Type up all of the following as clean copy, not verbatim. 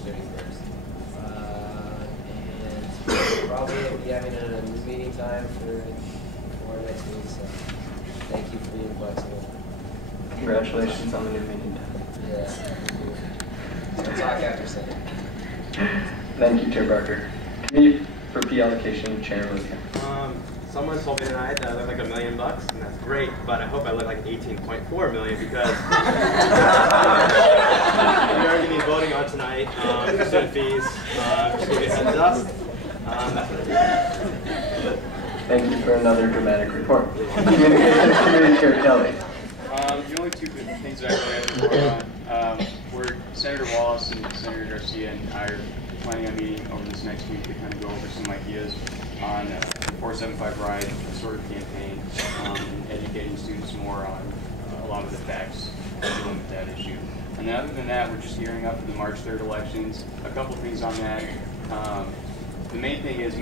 31st. And probably we'll be having a new meeting time for next week, so thank you for being flexible. Congratulations on the new meeting time. Yeah. We'll talk after Sunday. Thank you, Chair Barker. Committee for P allocation, Chair Lucia. Someone told me tonight that I look like $1 million, and that's great, but I hope I look like 18.4 million because we are going to be voting on tonight, student fees, just give you a heads up. That's what I do. Thank you for another dramatic report. Communications Committee Chair Kelly. The only two things that I really have to report on were Senator Wallace and Senator Garcia and I are planning on meeting over this next week to kind of go over some ideas on the 475 ride sort of campaign and educating students more on a lot of the facts dealing with that issue. And then other than that, we're just gearing up for the March 3rd elections. A couple things on that. The main thing is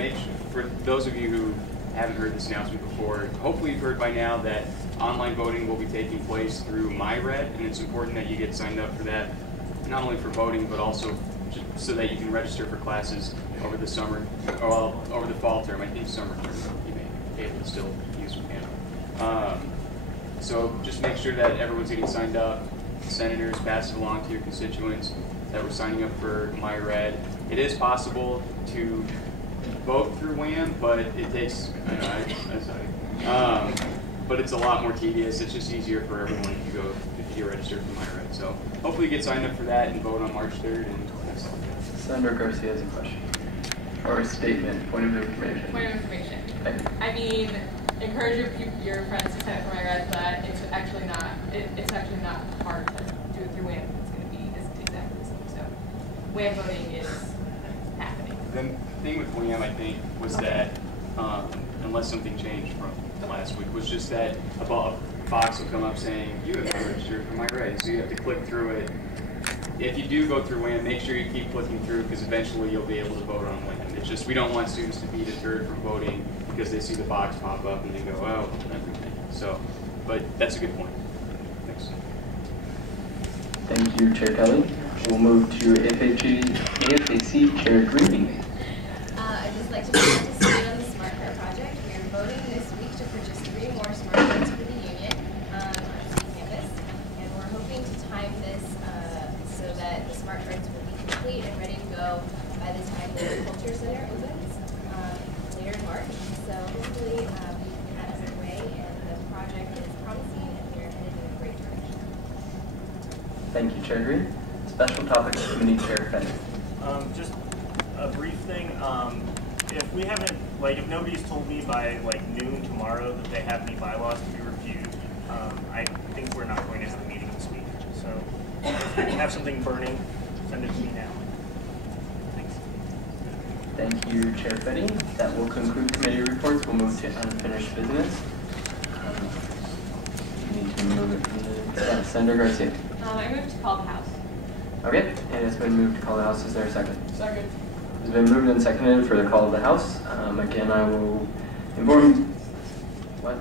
for those of you who haven't heard this announcement before, hopefully you've heard by now that online voting will be taking place through MyRed, and it's important that you get signed up for that, not only for voting, but also just so that you can register for classes over the summer, or over the fall term. I think summer term you may be able to still use Canada. So just make sure that everyone's getting signed up. Senators, pass it along to your constituents that we're signing up for MyRed. It is possible to vote through WAM, but it takes, but it's a lot more tedious. It's just easier for everyone if you register for MyRed. So hopefully you get signed up for that and vote on March 3rd. And that's all. Senator Garcia has a question. Or a statement, point of information. Point of information. Okay. I mean, encourage your friends to sign up for MyRed, but it's actually not hard to do it through WAM. It's going to be exactly the same. So WAM voting is happening. The thing with WAM, I think, was that, unless something changed from last week, was just that a box will come up saying, you have to register for MyRed, so you have to click through it. If you do go through WAM, make sure you keep clicking through because eventually you'll be able to vote on WAM. It's just we don't want students to be deterred from voting because they see the box pop up and they go, oh, everything. So, but that's a good point. Thanks. Thank you, Chair Kelly. We'll move to AFAC Chair Green. I'd just like to participate on the Smart Car project. We are voting this week to purchase 3 more smart cards for the union on city campus, and we're hoping to time this so that the smart cards will be complete and ready to go by the time the culture center opens later in March. So hopefully we can get that underway, and the project is promising, and we are headed in a great direction. Thank you, Chair Green. Special Topics Committee Chair Fenner. Just a brief thing. If we haven't, if nobody's told me by noon tomorrow that they have any bylaws to be reviewed, I think we're not going to have a meeting this week. So if you have something burning, send it to me now. Thanks. Thank you, Chair Fetty. That will conclude committee reports. We'll move to unfinished business. We need to move it from the Senator Garcia. I moved to call the House. Okay, and it's been moved to call the House. Is there a second? Second. It's been moved and seconded for the call of the House. Again, I will inform. What?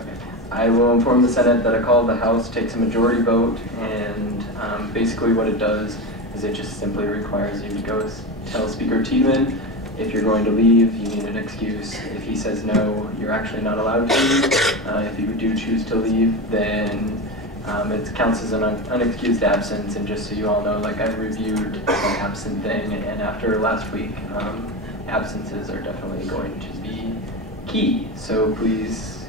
Okay. I will inform the Senate that a call of the House takes a majority vote, and basically what it does is it just simply requires you to go tell Speaker Tiedemann if you're going to leave, you need an excuse. If he says no, you're actually not allowed to leave. If you do choose to leave, then it counts as an unexcused absence. And just so you all know, I've reviewed the absent thing, and after last week, absences are definitely going to be key. So please,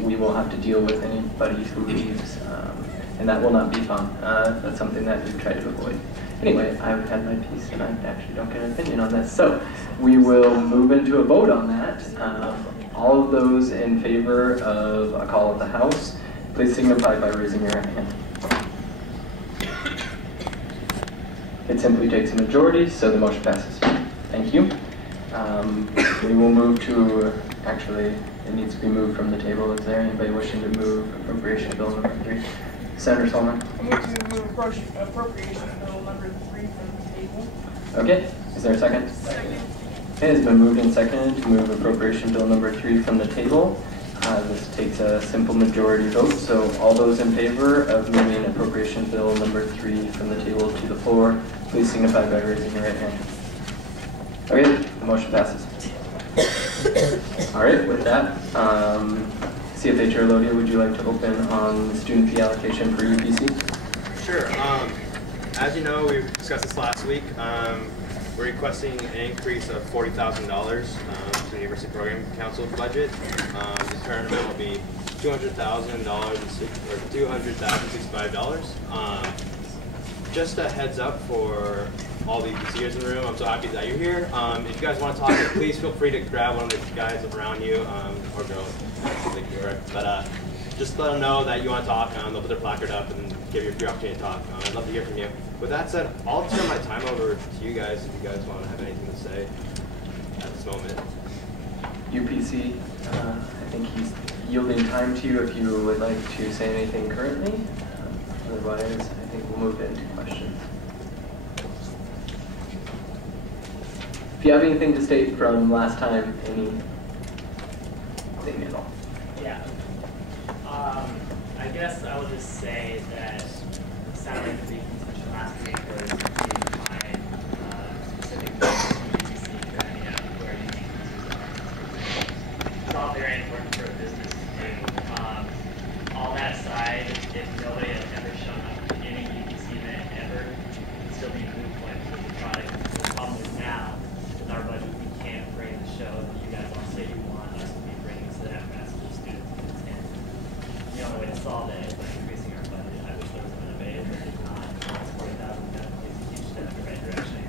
we will have to deal with anybody who leaves, and that will not be fun. That's something that we've tried to avoid. Anyway, I've had my piece, and I actually don't get an opinion on this. So we will move into a vote on that. All of those in favor of a call of the House, please signify by raising your hand. It simply takes a majority, so the motion passes. Thank you. We will move to, actually, it needs to be moved from the table. Is there anybody wishing to move appropriation bill number 3? Senator Solomon. I move to move appropriation bill number 3 from the table. Okay. Is there a second? Second. Okay, it's been moved and seconded to move appropriation bill number 3 from the table. This takes a simple majority vote, so all those in favor of moving appropriation bill number 3 from the table to the floor, please signify by raising your right hand. Okay, the motion passes. All right, with that, CFA Chair Lodia, would you like to open on student fee allocation for UPC? Sure. As you know, we discussed this last week. We're requesting an increase of $40,000 to the University Program Council budget. The current amount will be $200,000 or $200,065. Just a heads up for all the UPCers in the room. I'm so happy that you're here. If you guys want to talk, please feel free to grab one of the guys around you or girls. But just let them know that you want to talk. They'll put their placard up and give you your opportunity to talk. I'd love to hear from you. With that said, I'll turn my time over to you guys if you guys want to have anything to say at this moment. UPC, I think he's yielding time to you if you would like to say anything currently. Otherwise, I think we'll move into questions. If you have anything to state from last time, anything at all? Yeah. I guess I will just say that it sounded like the big contention last week was to find specific UPC tracking out where you think users are. It's all very important for a business to do. All that aside, if nobody has ever shown up to any UPC event ever, it'd still be a moot point for the product. The problem is now, with our budget, we can't bring the show that you guys all say you want us to be bringing so that masses of students can attend. The only way to solve that is by increasing our budget. I wish there was an innovative, but it's not. It's $40,000 definitely is a huge step in the right direction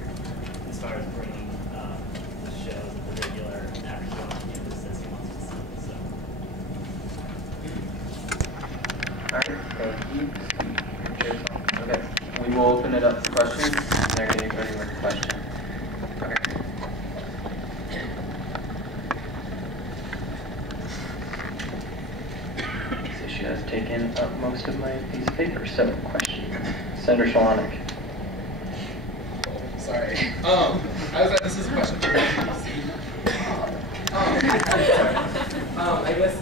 as far as bringing the shows that the regular average on campus says he wants to see. So. All right, thank you. Okay, we will open it up for questions. Is there anybody with a question? Okay. This issue has taken up most of my piece of paper, so questions. Senator Shalanik. Sorry. This is a question for I guess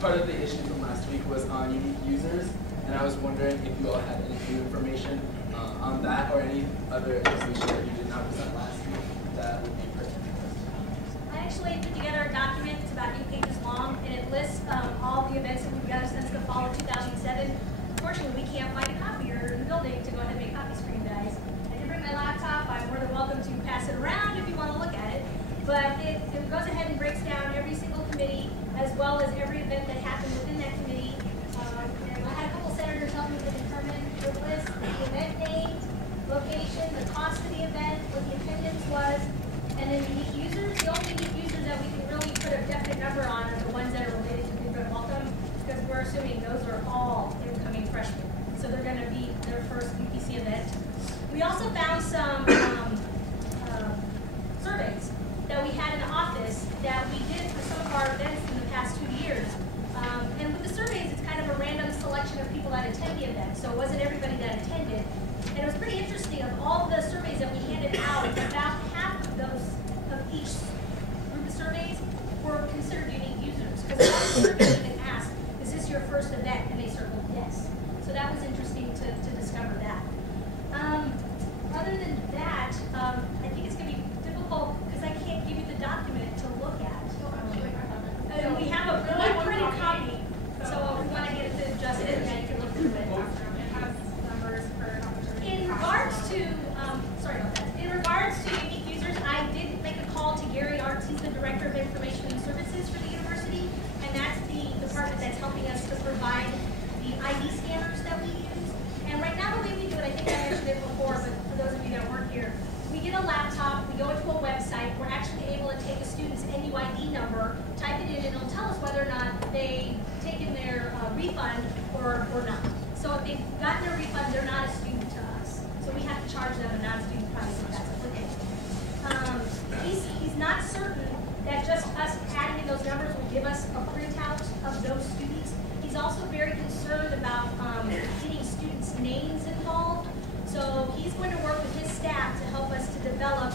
part of the issue from last week was on unique users, and I was wondering if you all had any new information on that or any other information that you did not present last week that would be pertinent. I actually put together a document. It's about 8 pages long, and it lists all the events that we've done since the fall of 2007. Unfortunately, we can't find a copier in the building to go ahead and make copies for you guys. I did bring my laptop. I'm more than welcome to pass it around if you want to look at it. But it goes ahead and breaks down every single committee as well as every event that happened within that committee. And I had a couple senators help me to determine the list, the event name, location, the cost of the event, what the attendance was, and then unique users. The only unique users that we can really put a definite number on are the ones that are related to Good Welcome, because we're assuming those are all incoming freshmen. So they're going to be their first UPC event. We also found some surveys that we had in the office that we did for some of our events in the past 2 years. And with the surveys, it's kind of a random selection of people that attend the event. So it wasn't everybody that attended. And it was pretty interesting. Of all the surveys that we handed out, about half of those, of each group of surveys were considered unique users. Because a lot of surveys even asked, is this your first event? And they circled yes. So that was interesting to discover that. Other than that, I think it's going to be difficult because I can't give you the document to look at. We have a really printed copy, so if we want to get it to Justin, then you can look through it. In regards to, sorry about that. In regards to unique users, I did make a call to Gary Arts. He's the Director of Information and Services for the university, and that's the department that's helping us to provide the ID scanners that we use. And right now the way we do it, I think I mentioned it before, but for those of you that weren't here, we get a laptop, we go into a website, we're actually able to take a student's NUID number, type it in, and it'll tell us whether or not they've taken their refund or not. So if they've gotten their refund, they're not a student to us. So we have to charge them a non-student price if that's applicable. He's not certain that just us adding in those numbers will give us a printout of those students. He's also very concerned about getting students' names involved. So he's going to work with his staff to help us to develop